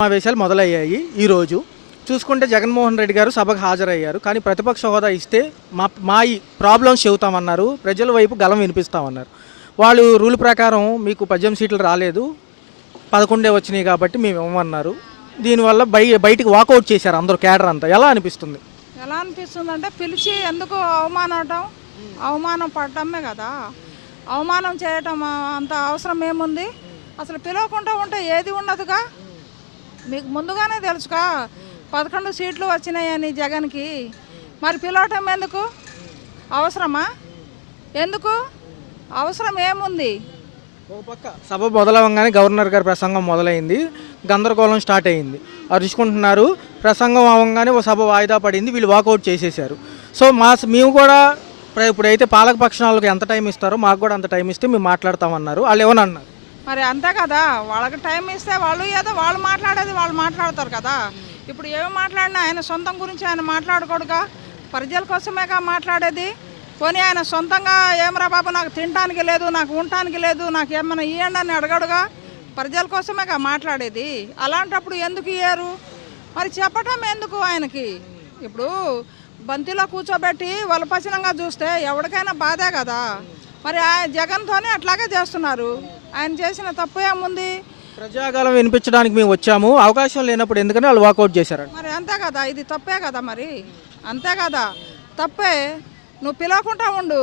సమావేశాలు మొదలయ్యాయి. ఈరోజు చూసుకుంటే జగన్మోహన్ రెడ్డి గారు సభకు హాజరయ్యారు. కానీ ప్రతిపక్ష హోదా ఇస్తే మా ఈ ప్రాబ్లమ్స్ చెబుతామన్నారు, ప్రజల వైపు గలం వినిపిస్తామన్నారు. వాళ్ళు రూల్ ప్రకారం మీకు 18 సీట్లు రాలేదు, 11 వచ్చినాయి కాబట్టి మేము ఇవ్వమన్నారు. దీనివల్ల బయటికి వాకౌట్ చేశారు అందరూ, కేడర్ అంతా. ఎలా అనిపిస్తుంది? ఎలా అనిపిస్తుంది అంటే పిలిచి ఎందుకు అవమానం పడటమే కదా. అవమానం చేయటం అంత అవసరం ఏముంది? అసలు పిలవకుండా ఉంటే ఏది ఉండదుగా. మీకు ముందుగానే తెలుసుగా 11 సీట్లు వచ్చినాయని జగన్కి. మరి పిలవటం ఎందుకు? అవసరమా? ఎందుకు అవసరం ఏముంది? ఒక పక్క సభ మొదలవగానే గవర్నర్ గారి ప్రసంగం మొదలైంది, గందరగోళం స్టార్ట్ అయింది. అరుచుకుంటున్నారు. ప్రసంగం అవ్వగానే ఓ సభ వాయిదా పడింది, వీళ్ళు వాకౌట్ చేసేసారు. సో మేము కూడా ఇప్పుడైతే పాలక పక్షాలకు ఎంత టైం ఇస్తారో మాకు కూడా అంత టైం ఇస్తే మేము మాట్లాడతామన్నారు. వాళ్ళు ఏమని అన్నారు? మరి అంతే కదా, వాళ్ళకి టైం ఇస్తే వాళ్ళు ఏదో వాళ్ళు మాట్లాడేది వాళ్ళు మాట్లాడతారు కదా. ఇప్పుడు ఏమి మాట్లాడినా ఆయన సొంతం గురించి ఆయన మాట్లాడకూడదుగా, ప్రజల కోసమేగా మాట్లాడేది. పోనీ ఆయన సొంతంగా ఏమరా బాబు నాకు తినడానికి లేదు, నాకు ఉండటానికి లేదు, నాకు ఏమన్నా ఇవ్వండి అని అడగడుగా, ప్రజల కోసమేగా మాట్లాడేది. అలాంటప్పుడు ఎందుకు ఇయ్యారు? మరి చెప్పటం ఎందుకు ఆయనకి? ఇప్పుడు బంతిలో కూర్చోబెట్టి వలపచనంగా చూస్తే ఎవరికైనా బాధే కదా. మరి జగన్తోనే అట్లాగే చేస్తున్నారు. ఆయన చేసిన తప్పు ఏముంది? ప్రజాగాలం వినిపించడానికి మేము వచ్చాము, అవకాశం లేనప్పుడు ఎందుకని వాళ్ళు వాకౌట్ చేశారు. మరి అంతే కదా, ఇది తప్పే కదా. మరి అంతే కదా, తప్పే. నువ్వు పిలవకుండా ఉండు,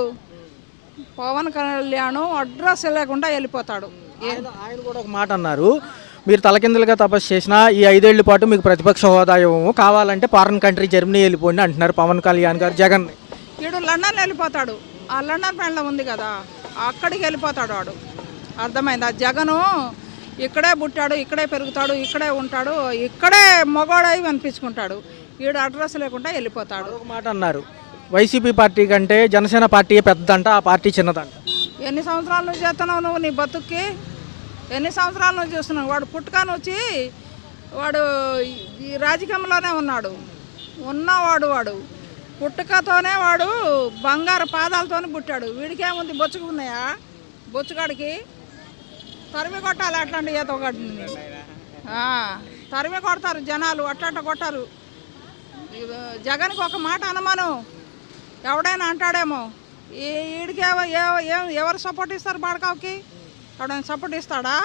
పవన్ కళ్యాణ్ అడ్రస్ లేకుండా వెళ్ళిపోతాడు. ఆయన కూడా ఒక మాట అన్నారు, మీరు తలకిందులుగా తపస్సు చేసినా ఈ 5 ఏళ్ల పాటు మీకు ప్రతిపక్ష హోదా ఇవ్వము, కావాలంటే ఫారెన్ కంట్రీ జర్మనీ వెళ్ళిపోండి అంటున్నారు పవన్ కళ్యాణ్ గారు జగన్. వీడు లండన్ వెళ్ళిపోతాడు, ఆ లండన్ ఫ్రెండ్లో ఉంది కదా, అక్కడికి వెళ్ళిపోతాడు వాడు. అర్థమైందా? జగను ఇక్కడే పుట్టాడు, ఇక్కడే పెరుగుతాడు, ఇక్కడే ఉంటాడు, ఇక్కడే మొగోడై అనిపించుకుంటాడు. వీడు అడ్రస్ లేకుండా వెళ్ళిపోతాడు. ఒక మాట అన్నారు, వైసీపీ పార్టీ కంటే జనసేన పార్టీ పెద్దదంట, ఆ పార్టీ చిన్నదంట. ఎన్ని సంవత్సరాల నుంచి చేస్తున్నావు నువ్వు నీ బతుక్కి? ఎన్ని సంవత్సరాల నుంచి చూస్తున్నావు? వాడు పుట్టుకాని వచ్చి వాడు ఈ రాజకీయంలోనే ఉన్నాడు, ఉన్నవాడు. వాడు పుట్టుకతోనే వాడు బంగారు పాదాలతోనే పుట్టాడు. వీడికేముంది? బొచ్చుకు ఉన్నాయా? బొచ్చుగాడికి తరిమి కొట్టాలి అట్లాంటి ఈత ఒకటి. తరిమి కొడతారు జనాలు, అట్లా కొట్టారు. జగన్కి ఒక మాట అనమాను, ఎవడైనా అంటాడేమో. వీడికి ఎవరు సపోర్ట్ ఇస్తారు? బాడకావుకి ఎవడైనా సపోర్ట్ ఇస్తాడా?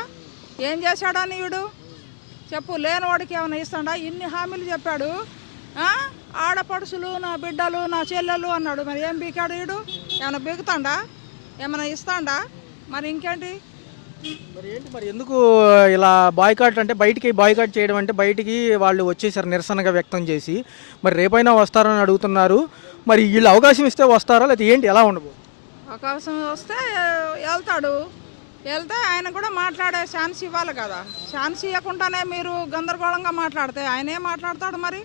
ఏం చేశాడని వీడు చెప్పు. లేని వాడికి ఏమైనా ఇస్తాడా? ఇన్ని హామీలు చెప్పాడు. ఆడపడుచులు, నా బిడ్డలు, నా చెల్లెలు అన్నాడు. మరి ఏం బీకాడు వీడు? ఏమైనా బీగుతాడా? ఏమైనా ఇస్తాడా? మరి ఇంకేంటి? మరి ఎందుకు ఇలా బాయ్కాట్ అంటే, బయటికి బాయ్కాట్ చేయడం అంటే బయటికి వాళ్ళు వచ్చేసారు నిరసనగా వ్యక్తం చేసి. మరి రేపైనా వస్తారని అడుగుతున్నారు. మరి వీళ్ళు అవకాశం ఇస్తే వస్తారా లేదా ఏంటి, ఎలా ఉండదు? అవకాశం వస్తే వెళ్తాడు. వెళ్తే ఆయన కూడా మాట్లాడే ఛాన్స్ ఇవ్వాలి కదా. ఛాన్స్ ఇవ్వకుండానే మీరు గందరగోళంగా మాట్లాడితే ఆయన ఏం మాట్లాడతాడు? మరి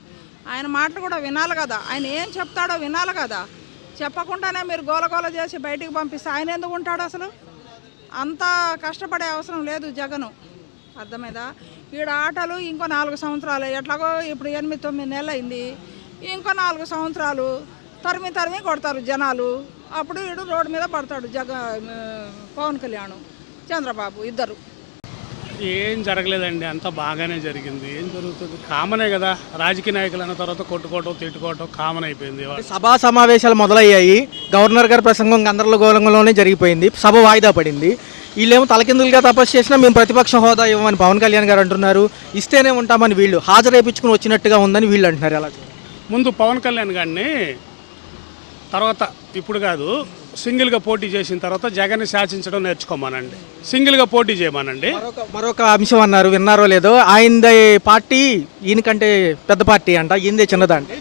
ఆయన మాటలు కూడా వినాలి కదా, ఆయన ఏం చెప్తాడో వినాలి కదా. చెప్పకుండానే మీరు గోలగోల చేసి బయటికి పంపిస్తే ఆయన ఎందుకు ఉంటాడు? అసలు అంత కష్టపడే అవసరం లేదు జగను. అర్థమైందా? ఈడ ఆటలు ఇంకో 4 సంవత్సరాలు, ఎట్లాగో ఇప్పుడు 8-9 నెలలు అయింది, ఇంకో 4 సంవత్సరాలు తరిమి కొడతారు జనాలు. అప్పుడు వీడు రోడ్డు మీద పడతాడు పవన్ కళ్యాణ్, చంద్రబాబు ఇద్దరు. ఏం జరగలేదండి, అంతా బాగానే జరిగింది. ఏం జరుగుతుంది? కామనే కదా, రాజకీయ నాయకులు అన్న తర్వాత కొట్టుకోవటం తిట్టుకోవటం కామన్ అయిపోయింది. సభా సమావేశాలు మొదలయ్యాయి, గవర్నర్ గారి ప్రసంగం గందరగోళంలోనే జరిగిపోయింది, సభ వాయిదా పడింది. వీళ్ళేమో తలకిందులుగా తపస్సు చేసినా మేము ప్రతిపక్ష హోదా ఇవ్వమని పవన్ కళ్యాణ్ గారు అంటున్నారు, ఇస్తేనే ఉంటామని వీళ్ళు హాజరైపించుకుని వచ్చినట్టుగా ఉందని వీళ్ళు అంటున్నారు. ఎలా? ముందు పవన్ కళ్యాణ్ గారిని తర్వాత, ఇప్పుడు కాదు, సింగిల్గా పోటీ చేసిన తర్వాత జగన్ శాసించడం నేర్చుకోమానండి, సింగిల్గా పోటీ చేయమానండి. మరొక అంశం అన్నారు, విన్నారో లేదో, ఆయనది పార్టీ ఈయనకంటే పెద్ద పార్టీ అంట, ఈయనదే చిన్నదంటే.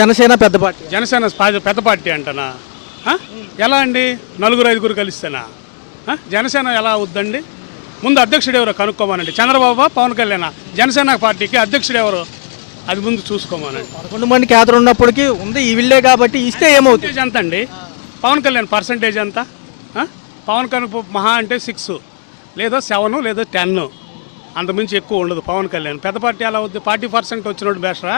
జనసేన పెద్ద పార్టీ. జనసేన పెద్ద పార్టీ అంటనా? ఎలా అండి? 4-5 కలిస్తేనా జనసేన ఎలా అవుద్దండి? ముందు అధ్యక్షుడు ఎవరో కనుక్కోమానండి. చంద్రబాబు, పవన్ కళ్యాణ్, జనసేన పార్టీకి అధ్యక్షుడు ఎవరు అది ముందు చూసుకోమానండి. 11 మంది కేంద్రం ఉన్నప్పటికీ ఉంది ఈ వీళ్ళే కాబట్టి ఇస్తే ఏమవుతుంది? ఎంత అండి పవన్ కళ్యాణ్ పర్సంటేజ్ ఎంత? పవన్ కళ్యాణ్ మహా అంటే 6 లేదా 7 లేదా 10, అంతమించి ఎక్కువ ఉండదు పవన్ కళ్యాణ్. పెద్ద పార్టీ అలా అవుద్ది? 40% వచ్చినోడు బెటరా?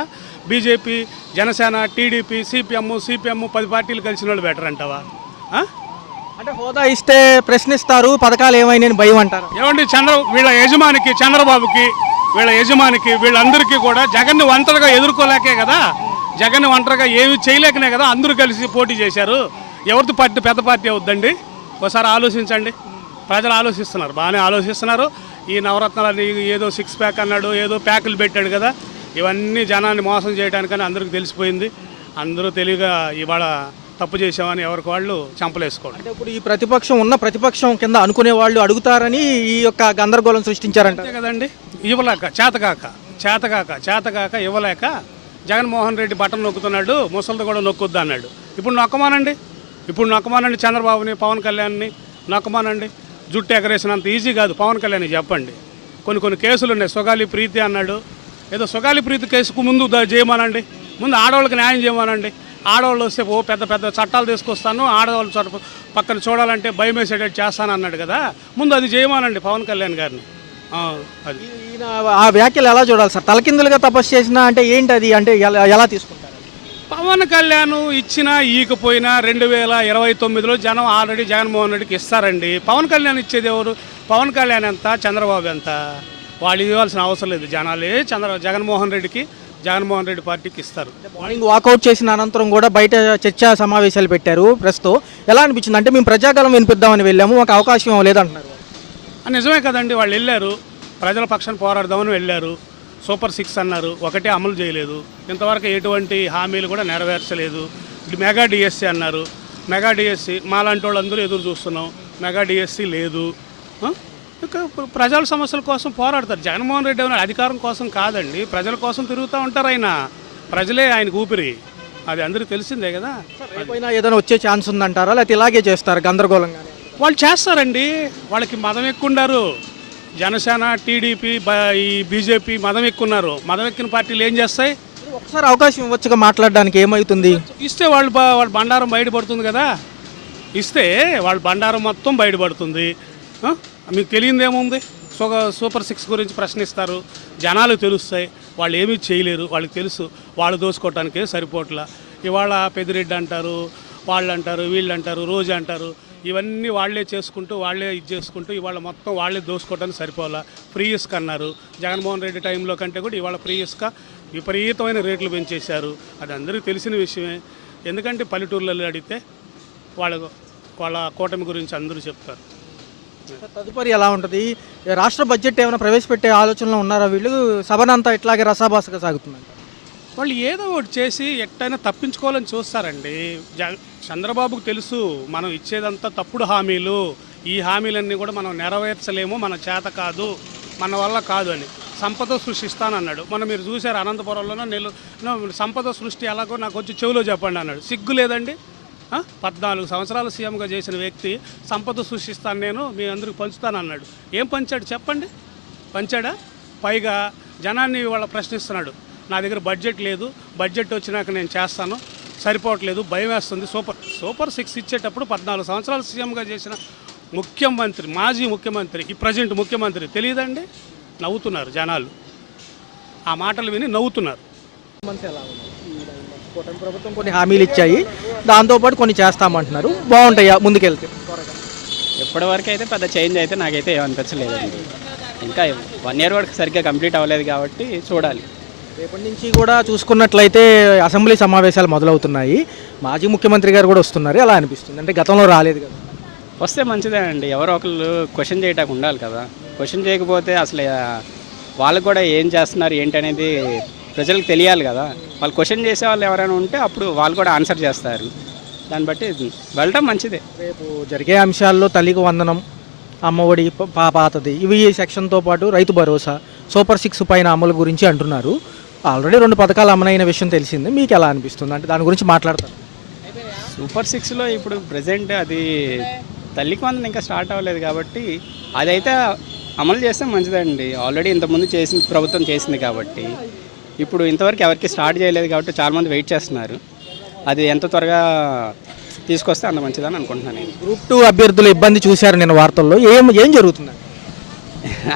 బీజేపీ, జనసేన, టీడీపీ, సిపిఎం 10 పార్టీలు కలిసిన వాళ్ళు బెటర్ అంటావా? అంటే హోదా ఇస్తే ప్రశ్నిస్తారు, పథకాలు ఏమైనా భయం అంటారు. ఏమండి, వీళ్ళ యజమానికి చంద్రబాబుకి వీళ్ళ యజమానికి వీళ్ళందరికీ కూడా జగన్ని ఒంటరిగా ఎదుర్కోలేకే కదా, జగన్ని ఒంటరిగా ఏమి చేయలేకనే కదా అందరూ కలిసి పోటీ చేశారు. ఎవరిది పార్టీ పెద్ద పార్టీ అవుద్దండి? ఒకసారి ఆలోచించండి. ప్రజలు ఆలోచిస్తున్నారు, బాగానే ఆలోచిస్తున్నారు. ఈ నవరత్నాలని ఏదో 6 ప్యాక్ అన్నాడు, ఏదో ప్యాకులు పెట్టాడు కదా, ఇవన్నీ జనాన్ని మోసం చేయడానికని అందరికీ తెలిసిపోయింది. అందరూ తెలివిగా ఇవాళ తప్పు చేసామని ఎవరికి వాళ్ళు చంపలేసుకోండి. అంటే ఇప్పుడు ఈ ప్రతిపక్షం కింద అనుకునే వాళ్ళు అడుగుతారని ఈ యొక్క గందరగోళం సృష్టించారంట అంతే కదండి. ఇవ్వలేక చేతకాక ఇవ్వలేక జగన్మోహన్ రెడ్డి బటన్ నొక్కుతున్నాడు, ముసలిది కూడా నొక్కుద్దా అన్నాడు. ఇప్పుడు నొక్కమానండి చంద్రబాబుని, పవన్ కళ్యాణ్ని నొక్కమానండి. జుట్టు ఎగరేసినంత ఈజీ కాదు పవన్ కళ్యాణ్ చెప్పండి. కొన్ని కేసులు ఉన్నాయి. సుగాలి ప్రీతి అన్నాడు, ఏదో సుగాలి ప్రీతి కేసుకు ముందు చేయమనండి, ముందు ఆడవాళ్ళకి న్యాయం చేయమనండి. ఆడవాళ్ళు వస్తే పెద్ద చట్టాలు తీసుకొస్తాను, ఆడవాళ్ళు పక్కన చూడాలంటే భయం వేసేటట్టు చేస్తాను అన్నాడు కదా, ముందు అది చేయమనండి పవన్ కళ్యాణ్ గారిని. అది ఈయన ఆ వ్యాఖ్యలు ఎలా చూడాలి సార్? తలకిందులుగా తపస్సు చేసినా అంటే ఏంటి అది, అంటే ఎలా తీసుకుంటారు? పవన్ కళ్యాణ్ ఇచ్చినా ఈకపోయినా 2029లో జనం ఆల్రెడీ జగన్మోహన్ రెడ్డికి ఇస్తారండి. పవన్ కళ్యాణ్ ఇచ్చేది ఎవరు? పవన్ కళ్యాణ్ ఎంత, చంద్రబాబు ఎంత? వాళ్ళు ఇవ్వాల్సిన అవసరం లేదు. జనాలే జగన్మోహన్ రెడ్డి పార్టీకి ఇస్తారు. మార్నింగ్ వాకౌట్ చేసిన అనంతరం కూడా బయట చర్చా సమావేశాలు పెట్టారు. ప్రస్తుతం ఎలా అనిపించింది? అంటే మేము ప్రజాగలం వినిపిద్దామని వెళ్ళాము, ఒక అవకాశం లేదంటున్నారు. నిజమే కదండి, వాళ్ళు వెళ్ళారు, ప్రజల పక్షాన్ని పోరాడదామని వెళ్ళారు. సూపర్ 6 అన్నారు, ఒకటే అమలు చేయలేదు. ఇంతవరకు ఎటువంటి హామీలు కూడా నెరవేర్చలేదు. మెగా డిఎస్సీ అన్నారు, మెగా డిఎస్సీ మాలాంటి వాళ్ళందరూ ఎదురు చూస్తున్నాం, మెగా డిఎస్సీ లేదు. ఇక ప్రజల సమస్యల కోసం పోరాడతారు. జగన్మోహన్ రెడ్డి అనే అధికారం కోసం కాదండి, ప్రజల కోసం తిరుగుతూ ఉంటారు. ప్రజలే ఆయనకు ఊపిరి, అది అందరికీ తెలిసిందే కదా. ఏదైనా వచ్చే ఛాన్స్ ఉందంటారా, లేకపోతే ఇలాగే చేస్తారు గందరగోళంగా? వాళ్ళు చేస్తారండి, వాళ్ళకి మదం ఎక్కున్నారు. జనసేన, టీడీపీ, ఈ బీజేపీ మదం ఎక్కున్నారు. మదం ఎక్కిన పార్టీలు ఏం చేస్తాయి? ఒకసారి అవకాశం ఇవ్వచ్చుగా మాట్లాడడానికి, ఏమవుతుంది? ఇస్తే వాళ్ళ బండారం బయటపడుతుంది కదా. ఇస్తే వాళ్ళ బండారం మొత్తం బయటపడుతుంది. మీకు తెలియదేముంది? సూపర్ 6 గురించి ప్రశ్నిస్తారు, జనాలు తెలుస్తాయి. వాళ్ళు ఏమీ చేయలేరు, వాళ్ళకి తెలుసు. వాళ్ళు దోసుకోవటానికే సరిపోట్లా. ఇవాళ పెద్దిరెడ్డి అంటారు, వాళ్ళు అంటారు, వీళ్ళు అంటారు, రోజు అంటారు. ఇవన్నీ వాళ్ళే చేసుకుంటూ ఇవాళ మొత్తం వాళ్ళే దోసుకోవడానికి సరిపోలా. ఫ్రీ ఇసుక అన్నారు, జగన్మోహన్ రెడ్డి టైంలో కంటే కూడా ఇవాళ ఫ్రీ ఇసుక విపరీతమైన రేట్లు పెంచేశారు. అది అందరికీ తెలిసిన విషయమే. ఎందుకంటే పల్లెటూర్లలో అడిగితే వాళ్ళ కూటమి గురించి అందరూ చెప్తారు. తదుపరి ఎలా ఉంటుంది? రాష్ట్ర బడ్జెట్ ఏమైనా ప్రవేశపెట్టే ఆలోచనలో ఉన్నారా వీళ్ళు? సభనంతా ఇట్లాగే రసాభాసగా సాగుతున్నారు. వాళ్ళు ఏదో ఒకటి చేసి ఎట్టయినా తప్పించుకోవాలని చూస్తారండి. చంద్రబాబుకు తెలుసు మనం ఇచ్చేదంతా తప్పుడు హామీలు, ఈ హామీలన్నీ కూడా మనం నెరవేర్చలేము, మన చేత కాదు, మన వల్ల కాదు అని. సంపద సృష్టిస్తానన్నాడు. మీరు చూశారు అనంతపురంలోనో సంపద సృష్టి ఎలాగో నాకు వచ్చి చెవిలో చెప్పండి అన్నాడు. సిగ్గు లేదండి? 14 సంవత్సరాలు సీఎంగా చేసిన వ్యక్తి సంపద సృష్టిస్తాను, నేను మీ అందరికి పంచుతాను అన్నాడు. ఏం పంచాడు చెప్పండి? పంచాడా? పైగా జనాన్ని వాళ్ళ ప్రశ్నిస్తున్నాడు, నా దగ్గర బడ్జెట్ లేదు, బడ్జెట్ వచ్చినాక నేను చేస్తాను, సరిపోవట్లేదు, భయం వేస్తుంది. సూపర్ 6 ఇచ్చేటప్పుడు 14 సంవత్సరాలు సీఎంగా చేసిన ముఖ్యమంత్రి, మాజీ ముఖ్యమంత్రి, ఈ ప్రజెంట్ ముఖ్యమంత్రి తెలియదండి? నవ్వుతున్నారు జనాలు, ఆ మాటలు విని నవ్వుతున్నారు. ప్రభుత్వం కొన్ని హామీలు ఇచ్చాయి, దాంతోపాటు కొన్ని చేస్తామంటున్నారు, బాగుంటాయా ముందుకెళ్తే? ఇప్పటివరకు అయితే పెద్ద చేంజ్ అయితే నాకైతే ఏమనిపించలేదండి. ఇంకా 1 year వరకు సరిగ్గా కంప్లీట్ అవ్వలేదు కాబట్టి చూడాలి. రేపటి నుంచి కూడా చూసుకున్నట్లయితే అసెంబ్లీ సమావేశాలు మొదలవుతున్నాయి, మాజీ ముఖ్యమంత్రి గారు కూడా వస్తున్నారు. ఎలా అనిపిస్తుంది? అంటే గతంలో రాలేదు కదా. వస్తే మంచిదే అండి, ఎవరో ఒకళ్ళు క్వశ్చన్ చేయడానికి ఉండాలి కదా. క్వశ్చన్ చేయకపోతే అసలు వాళ్ళకు కూడా ఏం చేస్తున్నారు ఏంటి అనేది ప్రజలకు తెలియాలి కదా. వాళ్ళు క్వశ్చన్ చేసే వాళ్ళు ఎవరైనా ఉంటే అప్పుడు వాళ్ళు కూడా ఆన్సర్ చేస్తారు. దాన్ని బట్టి వెళ్ళటం మంచిదే. రేపు జరిగే అంశాల్లో తల్లికి వందనం, అమ్మఒడి, పాతది, ఇవి సెక్షన్తో పాటు రైతు భరోసా, సూపర్ 6 పైన అమలు గురించి అంటున్నారు. ఆల్రెడీ 2 పథకాలు అమలైన విషయం తెలిసింది. మీకు ఎలా అనిపిస్తుంది? అంటే దాని గురించి మాట్లాడతారు. సూపర్ 6లో ఇప్పుడు ప్రజెంట్ అది తల్లికి వందనం ఇంకా స్టార్ట్ అవ్వలేదు కాబట్టి అదైతే అమలు చేస్తే మంచిదండి. ఆల్రెడీ ఇంతకుముందు ప్రభుత్వం చేసింది కాబట్టి. ఇప్పుడు ఇంతవరకు ఎవరికి స్టార్ట్ చేయలేదు కాబట్టి చాలామంది వెయిట్ చేస్తున్నారు. అది ఎంత త్వరగా తీసుకొస్తే అంత మంచిదని అనుకుంటున్నాను. గ్రూప్ 2 అభ్యర్థులు ఇబ్బంది చూశారు నేను వార్తల్లో, ఏం జరుగుతుంది?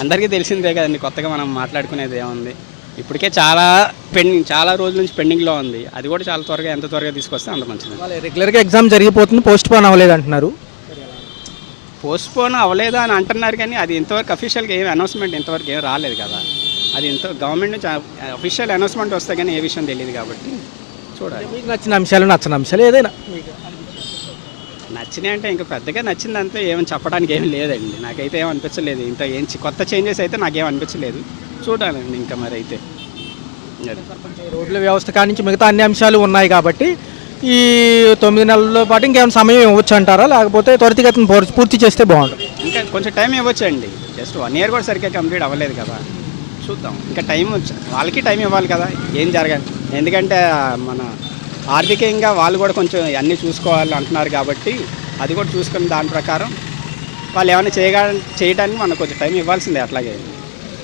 అందరికీ తెలిసిందే కదండి, కొత్తగా మనం మాట్లాడుకునేది ఏముంది. ఇప్పటికే చాలా రోజుల నుంచి పెండింగ్లో ఉంది. అది కూడా చాలా త్వరగా ఎంత త్వరగా తీసుకొస్తే అంత మంచిది. రెగ్యులర్గా ఎగ్జామ్ జరిగిపోతుంది, పోస్ట్ పోన్ అవ్వలేదు అంటున్నారు. పోస్ట్ పోన్ అవ్వలేదు అని అంటున్నారు కానీ అది ఇంతవరకు అఫీషియల్గా ఏం అనౌన్స్మెంట్ ఇంతవరకు ఏం రాలేదు కదా. అది ఎంతో గవర్నమెంట్ నుంచి అఫీషియల్ అనౌన్స్మెంట్ వస్తే కానీ ఏ విషయం తెలియదు కాబట్టి చూడాలి. మీకు నచ్చిన అంశాలు నచ్చని అంశాలు ఏదైనా నచ్చినాయి అంటే ఇంకా పెద్దగా నచ్చిందంటే ఏమని చెప్పడానికి ఏం లేదండి. నాకైతే ఏం అనిపించలేదు. ఇంత ఏం కొత్త చేంజెస్ అయితే నాకేం అనిపించలేదు. చూడాలండి ఇంకా మరి అయితే. అది రోడ్ల వ్యవస్థ కానించి మిగతా అన్ని అంశాలు ఉన్నాయి కాబట్టి ఈ 9 నెలల పాటు ఇంకేమైనా సమయం ఇవ్వచ్చు అంటారా, లేకపోతే త్వరితగతిని పూర్తి చేస్తే బాగుంటుంది? ఇంకా కొంచెం టైం ఇవ్వచ్చు అండి. జస్ట్ 1 year కూడా సరిగ్గా కంప్లీట్ అవ్వలేదు కదా, చూద్దాం. ఇంకా టైం వాళ్ళకి టైం ఇవ్వాలి కదా ఏం జరగాలి. ఎందుకంటే మన ఆర్థికంగా వాళ్ళు కూడా కొంచెం అన్నీ చూసుకోవాలి అంటున్నారు కాబట్టి అది కూడా చూసుకుని దాని ప్రకారం వాళ్ళు ఏమైనా చేయడానికి మనకు కొంచెం టైం ఇవ్వాల్సిందే. అట్లాగే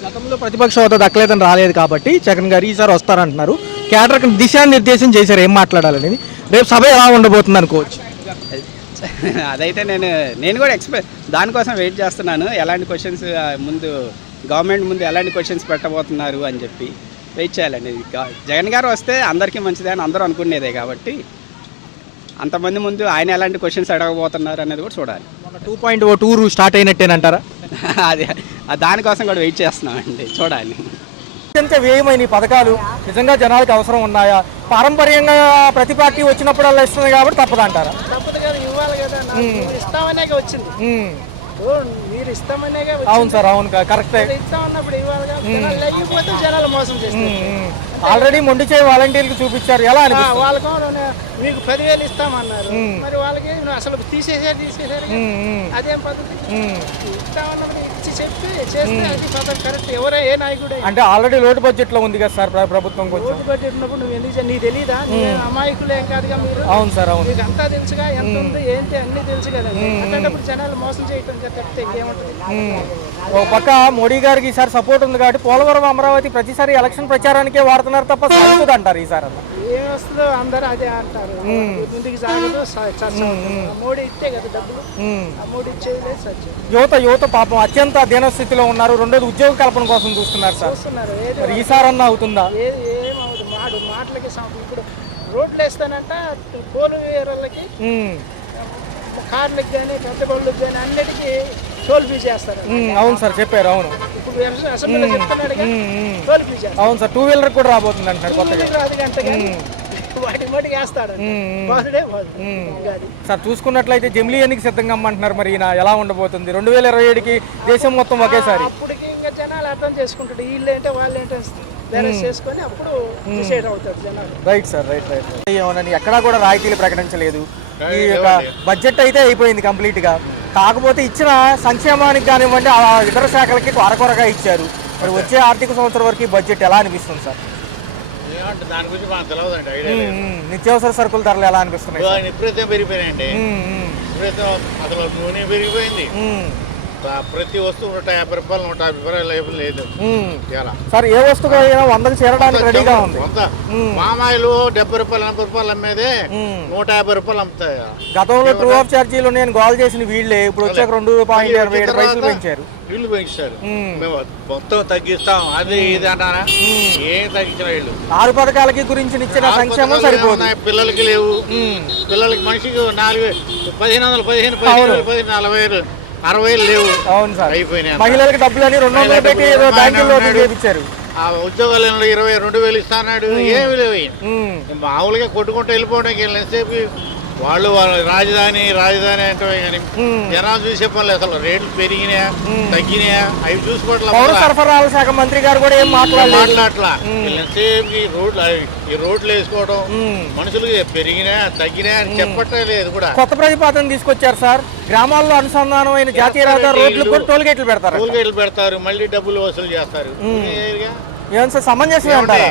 గతంలో ప్రతిపక్ష హోదా దక్కలేదని రాలేదు కాబట్టి జగన్ గారు ఈసారి వస్తారంటున్నారు. కేడర్కి దిశానిర్దేశం చేశారు ఏం మాట్లాడాలనేది. రేపు సభ ఎలా ఉండబోతుంది అనుకోవచ్చు? అదైతే నేను కూడా దానికోసం వెయిట్ చేస్తున్నాను. ఎలాంటి క్వశ్చన్స్ ముందు గవర్నమెంట్ ముందు ఎలాంటి క్వశ్చన్స్ పెట్టబోతున్నారు అని చెప్పి వెయిట్ చేయాలండి. జగన్ గారు వస్తే అందరికీ మంచిదే అని అందరూ అనుకునేదే కాబట్టి అంతమంది ముందు ఆయన ఎలాంటి క్వశ్చన్స్ అడగబోతున్నారు అనేది కూడా చూడాలి. 2.0 టూర్ స్టార్ట్ అయినట్టేనంటారా? అది దానికోసం కూడా వెయిట్ చేస్తున్నామండి, చూడాలి. అత్యంత వ్యయమైన ఈ పథకాలు నిజంగా జనాలకు అవసరం ఉన్నాయా? పారంపర్యంగా ప్రతి పార్టీ వచ్చినప్పుడల్లా ఇస్తుంది కాబట్టి తప్పదంటారా? తప్పదు కదా, ఇవ్వాలి కదా. ఇస్తామనే వచ్చింది, మీరు ఇస్తామనే. అవును సార్, అవును కరెక్టే. ఇస్తామన్నప్పుడు ఇవ్వాలి కదా, లేకపోతే జనాలు మోసం చేస్తారు. ఆల్రెడీ మొండి చేయి వాలంటీర్లకు చూపించారు, ఎలా అనిపిస్తుంది? వాళ్ళకు మీకు 10,000 ఇస్తామన్నారు, మరి వాళ్ళకి అసలు తీసేసారు. అదేం పద్ధతి? ఇస్తామన్నప్పుడు ఇచ్చి చెప్పి చేస్తే అది పద్ధతి కరెక్ట్. ఎవరే ఏ నాయకుడు అంటే ఆల్రెడీ లోటు బడ్జెట్ లో ఉంది కదా సార్ ప్రభుత్వం. కొంచెం ఓటు పెట్టినప్పుడు నువ్వు ఎందుకు నీకు తెలియదా? అమాయకులు ఏం కాదుగా మీరు. అవును సార్, అవును. మీకు అంతా తెలుసుగా, ఎంత ఉంది ఏంటి అన్ని తెలుసు కదా. అట్లాంటప్పుడు జనాలు మోసం చేయటం తప్పితే ఇంకేముంటుంది? ఒక పక్క మోడీ గారికి ఈసారి సపోర్ట్ ఉంది కాబట్టి పోలవరం అమరావతి ప్రతిసారి ఎలక్షన్ ప్రచారానికే వాడుతున్నారు తప్ప సాగుతుంది అంటారు ఈసారి. ఏం వస్తుందో అందరూ అదే అంటారు. ముందుకు సాగదు, చర్చ. మోడీ ఇస్తే కదా డబ్బులు, ఆ మోడీ ఇచ్చేది లేదు సత్యం. యువత పాపం అత్యంత దీనస్థితిలో ఉన్నారు. రెండోది ఉద్యోగ కల్పన కోసం చూస్తున్నారు సార్. చూస్తున్నారు. మరి ఈసారన్నా అవుతుందా? ఏమవుతుంది? మాటలకి ఇప్పుడు రోడ్లు వేస్తానంట పోలు వేరళ్ళకి, కార్లకు కానీ పెద్ద బళ్ళకి కానీ అన్నిటికీ టోల్ ఫీ చేస్తారు. అవును సార్, చెప్పారు. అవును, ఇప్పుడు అసెంబ్లీలో చెప్తున్నాడు టోల్ ఫీ చేస్తారు. అవును సార్, 2-wheeler కూడా రాబోతుంది అంటారు కొత్తగా. అది గంట వాటి మటుకు వేస్తాడు. బాధుడే బాధ. సార్ చూసుకున్నట్లయితే జమిలీ ఎన్నిక సిద్ధంగా అమ్మంటున్నారు. మరి ఈయన ఎలా ఉండబోతుంది? 2027కి దేశం మొత్తం ఒకేసారి. అప్పటికి ఇంకా జనాలు అర్థం చేసుకుంటాడు, వీళ్ళు ఏంటో వాళ్ళు ఏంటో బ్యాలెన్స్ చేసుకొని అప్పుడు డిసైడ్ అవుతాడు జనాలు. Right sir, right. ఏమోనని ఎక్కడా కూడా రాయితీలు ప్రకటించలేదు. ఈ యొక్క బడ్జెట్ అయితే అయిపోయింది కంప్లీట్గా. కాకపోతే ఇచ్చిన సంక్షేమానికి కానివ్వండి ఆ ఇతర శాఖలకి కొరకొరగా ఇచ్చారు. మరి వచ్చే ఆర్థిక సంవత్సరం వరకు ఈ బడ్జెట్ ఎలా అనిపిస్తుంది సార్? దాని గురించి మనకు తెలియదండి, ఐడియా లేదు. నిత్యావసర సరుకుల ధరలు ఎలా అనిపిస్తున్నాయి? విపరీతం పెరిగిపోయినాయండి. విపరీతం అసలు నూనె పెరిగిపోయింది. ప్రతి వస్తువు 150 రూపాయలు 150 రూపాయలు లేదు. సార్ ఏ వస్తువు 100కి చేరడానికి రెడీగా ఉంది. మామాయిలు 70 రూపాయలు 80 రూపాయలు అమ్మేదే 150 రూపాయలు అమ్ముతాయి. గతంలో ట్రూ ఆఫ్ ఛార్జీలు నేను కాల్ చేసిన వీళ్ళే ఇప్పుడు వచ్చాక 2.27 పైసలు పెంచారు. వీళ్ళు పెంచారు. మేము మొత్తం తగ్గిస్తాం అది ఇది అన్నారా? ఏం తగ్గించిన వీళ్ళు 6 పథకాలకి గురించి ఇచ్చిన సంక్షేమం సరిపోతుంది. పిల్లలకి లేవు. పిల్లలకి మనిషికి 4,000 1500 40,000 60,000 లేవు. అవును సార్, అయిపోయినాయి. మహిళలకు డబ్బులని 200 పెట్టి బ్యాంకుల్లో చేయించారు. ఆ ఉద్యోగాలు 22,000 ఇస్తాడు. ఏమి లేవు. మామూలుగా కొట్టుకుంటూ వెళ్ళిపోవడానికి ఎంతసేపు వాళ్ళు రాజధాని అంటే కానీ జనాలు చూసే పనులు అసలు రేట్లు పెరిగినాయా తగ్గినాయా అవి చూసుకోవట్లా. పౌర సరఫరాల శాఖ మంత్రి గారు కూడా ఏం మాట్లాడట్లా. ఎంతసేపు ఈ రోడ్లు వేసుకోవడం మనుషులు పెరిగినాయా తగ్గినాయా అని చెప్పట్లే లేదు. కూడా కొత్త ప్రతిపాదన తీసుకొచ్చారు సార్. గ్రామాల్లో అనుసంధానమైన జాతీయ రహదారి రోడ్లు కూడా టోల్ గేట్లు పెడతారు, మళ్ళీ డబ్బులు వసూలు చేస్తారు. ఏం సార్ సమంజసమే అంటారా?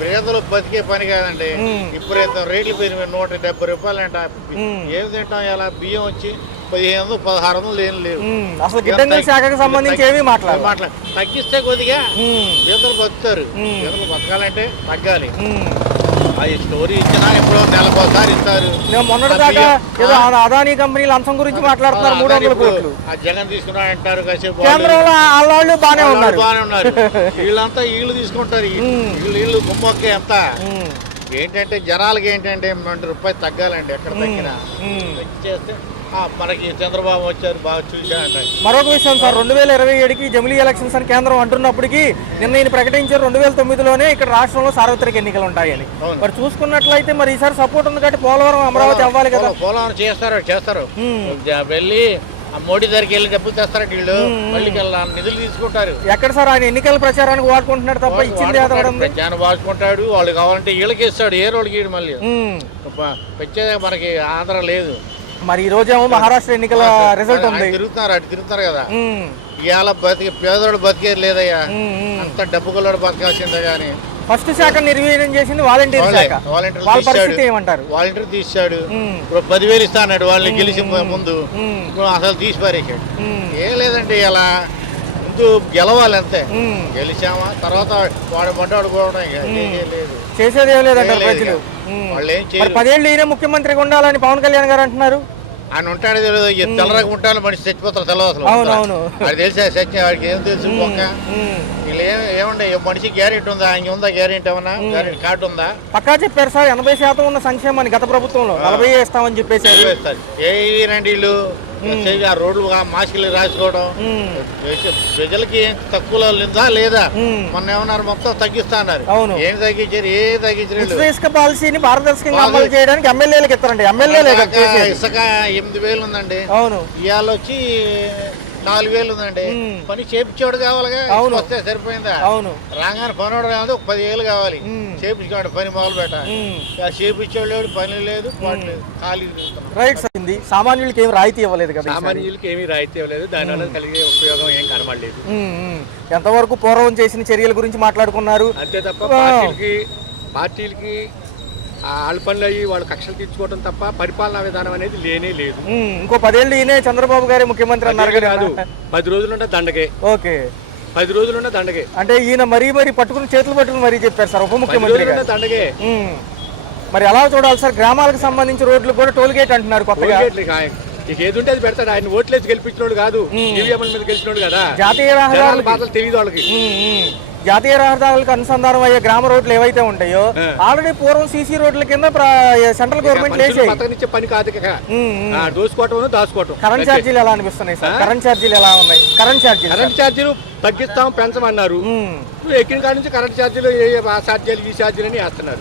పేదలు బతికే పని కాదండి. ఇప్పుడు రేట్లు పెరిగి 170 రూపాయలు అంట. ఏం తింటాం? ఇలా బియ్యం వచ్చి 1500 1600 ఏం లేవు. అసలు గిడ్డంగుల శాఖకు సంబంధించి ఏమీ మాట్లాడాలి. తగ్గిస్తే కొద్దిగా పేదలు బతుకుతారు. పేదలు బతకాలంటే తగ్గాలి. అది స్టోరీ ఇచ్చినా ఇప్పుడు నెలకోసారి ఇస్తారు. మొన్నటి దాకా ఏదో అదానీ కంపెనీల అంశం గురించి మాట్లాడుతున్నారు. 300 కోట్లు ఆ జగన్ తీసుకున్నాడు అంటారు. కాసేపు కేంద్రంలో వాళ్ళు బాగానే ఉన్నారు. వీళ్ళంతా వీళ్ళు తీసుకుంటారు. వీళ్ళు గుమ్మొక్కే అంత. ఏంటంటే జనాలకి ఏంటంటే 2 రూపాయలు తగ్గాలండి. ఎక్కడ తగ్గినా చేస్తే మనకి చంద్రబాబు వచ్చారు బాగా చూసా అంటారు. మరొక విషయం సార్, 2027కి జమిలీ ఎలక్షన్స్ అని కేంద్రం అంటున్నప్పటికీ నిన్న ఈయన ప్రకటించారు 2009లోనే ఇక్కడ రాష్ట్రంలో సార్వత్రిక ఎన్నికలు ఉంటాయని. మరి చూసుకున్నట్లయితే మరి ఈసారి సపోర్ట్ ఉంది కాబట్టి పోలవరం అమరావతి అవ్వాలి కదా. పోలవరం చేస్తారు వెళ్ళి మోడీ దగ్గరికి వెళ్ళి డబ్బులు తెస్తారట వీళ్ళు, మళ్ళీ నిధులు తీసుకుంటారు. ఎక్కడ సార్ ఆయన ఎన్నికల ప్రచారానికి వాడుకుంటున్నాడు తప్ప ఇచ్చింది ప్రచారం వాడుకుంటాడు. వాళ్ళు కావాలంటే వీళ్ళకి ఇస్తాడు, ఏ రోడ్డుకి ఇడు మళ్ళీ వచ్చేది మనకి ఆంధ్ర లేదు. మరి ఈ రోజేమో మహారాష్ట్ర ఎన్నికల రిజల్ట్ ఉంది, తిరుగుతున్నారు కదా. ఇవాళ పేదోడు బతికేది లేదయ్యా, అంత డబ్బు కొల్లడు బతకాల్సిందే. కానీ ఫస్ట్ శాఖ నిర్వీర్యం చేసింది వాలంటీర్ శాఖ. వాళ్ళ పరిస్థితి ఏమంటారు? వాలంటీర్ తీసాడు, ఇప్పుడు 10,000 ఇస్తా అన్నాడు వాళ్ళని గెలిచి ముందు, అసలు తీసి పారేసాడు. ఏం లేదండి, ఇలా ముందు గెలవాలి అంతే. గెలిచామా తర్వాత వాడు పడ్డాడు పోవడం లేదు, చేసేది ఏం లేదంటారు ప్రజలు. వాళ్ళు ఏం చేయరు. 10 ఏళ్ళు ఈయన ముఖ్యమంత్రిగా ఉండాలని పవన్ కళ్యాణ్ గారు అంటున్నారు. ఆయన ఉంటాడు తెలియదు, తెల్లరగా ఉంటాడు, మనిషి చచ్చిపోతారు తెలియదు అసలు. అవునవును, అది తెలిసా సత్యం, వాడికి ఏం తెలుసు ఒక్క వీళ్ళు ఏమండే మనిషి గ్యారెంటీ ఉందా? ఆయన ఉందా గ్యారెంటీ? ఏమన్నా గ్యారెంటీ కార్డు ఉందా? పక్కా చెప్పారు సార్, 80% ఉన్న సంక్షేమాన్ని గత ప్రభుత్వంలో 40 ఇస్తామని చెప్పేసి. ఏనండి వీళ్ళు ఆ రోడ్లు మాస్కులు రాసుకోవడం, ప్రజలకి ఏం తక్కువలో లేదా? మొన్న ఏమన్నారు మొత్తం తగ్గిస్తా అన్నారు. ఏం తగ్గించారు? ఏ తగ్గించారు? ఇసుక పాలసీని పారదర్శకంగా అమలు చేయడానికి ఎమ్మెల్యేలకు ఇస్తారండి. ఎమ్మెల్యేలే ఇసుక 8,000 ఉందండి, అవును. ఇవాళ వచ్చి 4,000 ఉందండి. పని చేపించేవాడు కావాలిగా, వస్తే సరిపోయిందా? అవును. రాగానే పనివాడు కావాలి, 10,000 కావాలి చేపించుకోండి, పని మొదలు పెట్టాలి. చేపించేవాడు పని లేదు, ఖాళీ. రైట్ సార్, సామాన్యులకి ఏమి రాయితీ ఇవ్వలేదు కదా. సామాన్యులకి ఏమీ రాయితీ ఇవ్వలేదు, దానివల్ల కలిగే ఉపయోగం ఏం కనబడలేదు. ఎంతవరకు పూర్వం చేసిన చర్యల గురించి మాట్లాడుకున్నారు అంతే తప్ప పార్టీలకి వాళ్ళ పనులు అయ్యి వాళ్ళు కక్షలు తీర్చుకోవడం తప్ప పరిపాలనా విధానం అనేది లేనే లేదు. ఇంకో 10 ఏళ్ళు ఈయనే చంద్రబాబు గారి ముఖ్యమంత్రి అన్నారు కాదు, 10 రోజులుంటే దండగే. ఓకే, 10 రోజులుంటే దండగే. అంటే ఈయన మరీ చేతులు పట్టుకుని మరీ చెప్పారు సార్ ఉప ముఖ్యమంత్రి దండగే. మరి ఎలా చూడాలి సార్? గ్రామాలకు సంబంధించి రోడ్లు కూడా టోల్ గేట్ అంటున్నారు కొత్తగా. నీకు ఏది ఉంటే అది పెడతాడు. ఆయన ఓట్లేసి గెలిపించినోడు కాదు, ఈవీఎంల మీద గెలిచినోడు కదా. జాతీయ రహదారుల బాధలు తెలియదు వాళ్ళకి. జాతీయ రహదారులకు అనుసంధానం అయ్యే గ్రామ రోడ్లు ఏవైతే ఉంటాయో ఆల్రెడీ పూర్వం సీసీ రోడ్ల కింద సెంట్రల్ గవర్నమెంట్ పని కాదు, దోసుకోవటం దాచుకోవటం. కరెంట్ ఛార్జీలు ఎలా అనిపిస్తున్నాయి సార్? కరెంట్ ఛార్జీలు ఎలా ఉన్నాయి? కరెంట్ ఛార్జీలు తగ్గిస్తాం పెంచమన్నారు, ఎక్కిన కాడ నుంచి కరెంట్ ఛార్జీలు ఆ ఛార్జీలు ఈ ఛార్జీలు అని వేస్తున్నారు.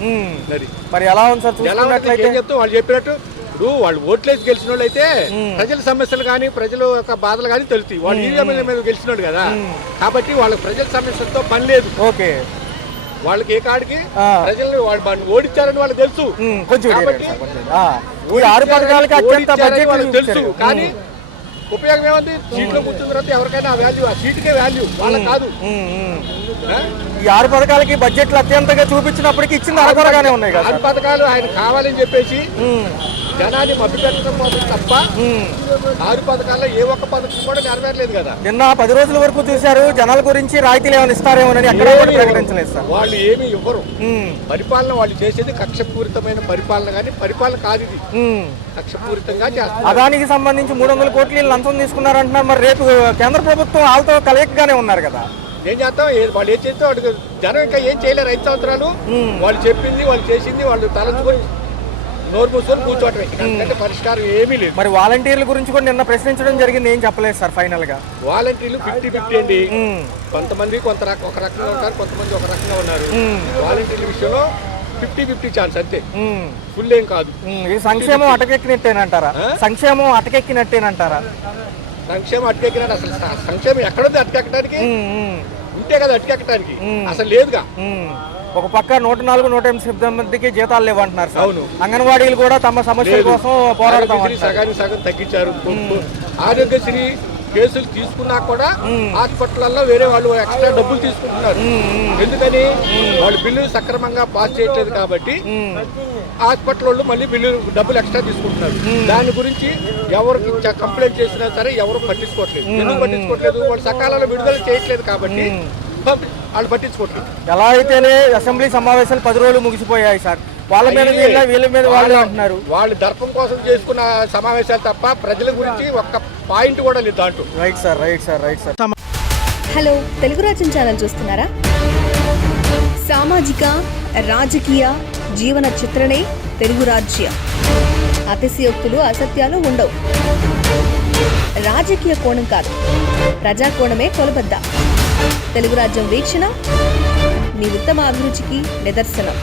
మరి ఎలా ఉంది సార్? ఏం చెప్తాం, వాళ్ళు చెప్పినట్టు ఇప్పుడు వాళ్ళు ఓట్లేసి గెలిచిన వాళ్ళు అయితే ప్రజల సమస్యలు కానీ ప్రజల యొక్క బాధలు కానీ తెలుస్తాయి. వాళ్ళు ఈవీఎంల మీద గెలిచినోడు కదా, కాబట్టి వాళ్ళకి ప్రజల సమస్యలతో పని లేదు. ఓకే, వాళ్ళకి ఏ కాడికి ప్రజల్ని వాళ్ళు ఓడించారని వాళ్ళకి తెలుసు. తెలుసు కానీ ఉపయోగం ఏముంది? సీట్లో కూర్చున్న తర్వాత ఎవరికైనా వాల్యూ, ఆ సీటుకే వాల్యూ, వాళ్ళకి కాదు. ఈ 6 పథకాలకి బడ్జెట్లు అత్యంతగా చూపించినప్పటికీ ఇచ్చింది అరకొరగానే ఉన్నాయి కదా. 6 పథకాలు ఆయన కావాలని చెప్పేసి జనాన్ని మభ్యపెట్టడం కోసం తప్ప 6 పథకాల్లో ఏ ఒక్క పథకం కూడా నెరవేరలేదు కదా. నిన్న 10 రోజుల వరకు చూశారు, జనాల గురించి రాయితీలు ఏమైనా ఇస్తారేమోనని ఎక్కడ ప్రకటించలేదు సార్. వాళ్ళు ఏమి ఇవ్వరు. పరిపాలన వాళ్ళు చేసేది కక్షపూరితమైన పరిపాలన, కానీ పరిపాలన కాదు ఇది, కక్షపూరితంగా చేస్తారు. అదానికి సంబంధించి 300 కోట్లు లంచం తీసుకున్నారంటున్నారు. మరి రేపు కేంద్ర ప్రభుత్వం వాళ్ళతో కలయికగానే ఉన్నారు కదా. ఏం చేస్తాం? వాళ్ళు ఏం చేస్తే వాడికి జనం ఇంకా ఏం చేయలేరు. 5 సంవత్సరాలు వాళ్ళు చెప్పింది, వాళ్ళు చేసింది, వాళ్ళు తలంచుకొని నోరు మూసుకొని కూర్చోవటమే, ఎందుకంటే పరిష్కారం ఏమీ లేదు. మరి వాలంటీర్ల గురించి కూడా నిన్న ప్రశ్నించడం జరిగింది, ఏం చెప్పలేదు సార్ ఫైనల్ గా? వాలంటీర్లు 50-50 అండి. కొంతమంది ఒక రకంగా ఉంటారు, కొంతమంది ఒక రకంగా ఉన్నారు. వాలంటీర్ల విషయంలో 50-50 ఛాన్స్ అంతే, ఫుల్ ఏం కాదు. ఇది సంక్షేమం అటకెక్కినట్టేనంటారా? సంక్షేమం అటకెక్కినట్టేనంటారా? సంక్షేమం అటకెక్కినట్టు అసలు సంక్షేమం ఎక్కడుంది అటకెక్కడానికి? ఉంటే కదా అటకెక్కడానికి, అసలు లేదుగా. ఒక పక్క 104-108 మందికి జీతాలు లేవంటున్నారు సార్. అంగన్వాడీలు కూడా తమ సమస్యల కోసం పోరాడతాం. సగం తగ్గించారు. ఆరోగ్యశ్రీ కేసులు తీసుకున్నా కూడా హాస్పిటల్లో వేరే వాళ్ళు ఎక్స్ట్రా డబ్బులు తీసుకుంటున్నారు. ఎందుకని? వాళ్ళు బిల్లులు సక్రమంగా పాస్ చేయట్లేదు కాబట్టి హాస్పిటల్ వాళ్ళు మళ్ళీ డబ్బులు ఎక్స్ట్రా తీసుకుంటున్నారు. దాని గురించి ఎవరికి కంప్లైంట్ చేసినా సరే ఎవరు పట్టించుకోవట్లేదు. ఎందుకు పట్టించుకోవట్లేదు? వాళ్ళు సకాలంలో విడుదల చేయట్లేదు కాబట్టి వాళ్ళు పట్టించుకోవట్లేదు. ఎలా అయితేనే అసెంబ్లీ సమావేశాలు 10 రోజులు ముగిసిపోయాయి సార్. వాళ్ళ మీద వీళ్ళ మీద వాళ్ళు అంటున్నారు. వాళ్ళు దర్పం కోసం చేసుకున్న సమావేశాలు తప్ప ప్రజల గురించి ఒక్క పాయింట్ కూడా లేదు దాంట్లో. Right sir, right sir, right sir. Hello, Telugu రాజ్యం ఛానల్ చూస్తున్నారా? సామాజిక, రాజకీయ, జీవన చిత్రణే తెలుగు రాజ్యం. అతిశయోక్తులు అసత్యాలు ఉండవు. రాజకీయ కోణం కాదు, ప్రజా కోణమే కొలబద్ద. తెలుగు రాజ్యం వీక్షణ మీ ఉత్తమ అభిరుచికి నిదర్శనం.